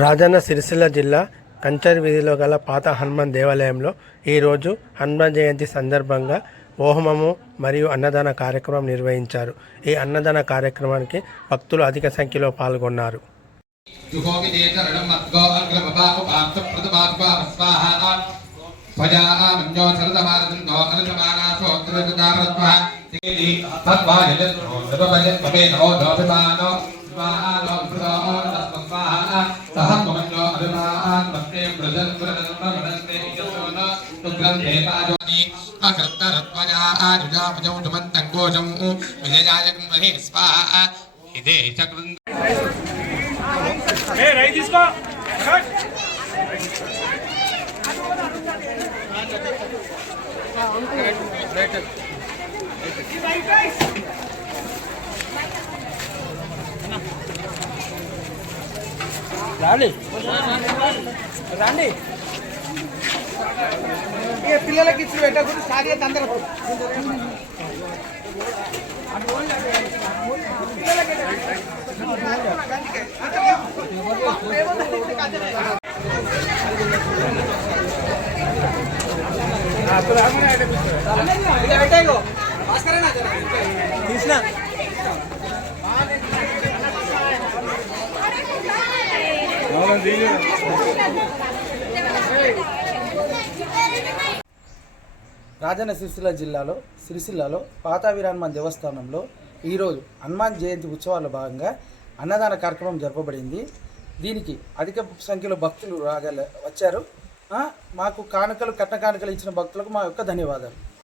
రాజన్న సిరిసిల్ల జిల్లా కంచర్ వీధిలో గల పాత హనుమాన్ దేవాలయంలో ఈరోజు హనుమాన్ జయంతి సందర్భంగా హోమము మరియు అన్నదాన కార్యక్రమం నిర్వహించారు. ఈ అన్నదాన కార్యక్రమానికి భక్తులు అధిక సంఖ్యలో పాల్గొన్నారు. రండి పిల్లలకి ఇచ్చి పెట్టకూడదు సారీ అందరూ తీసిన రాజన్న సిరిసిల్లలో పాత హనుమాన్ దేవస్థానంలో ఈరోజు హనుమాన్ జయంతి ఉత్సవాల్లో భాగంగా అన్నదాన కార్యక్రమం జరపబడింది. దీనికి అధిక సంఖ్యలో భక్తులు వచ్చారు. మాకు కట్న కానుకలు ఇచ్చిన భక్తులకు మా యొక్క ధన్యవాదాలు.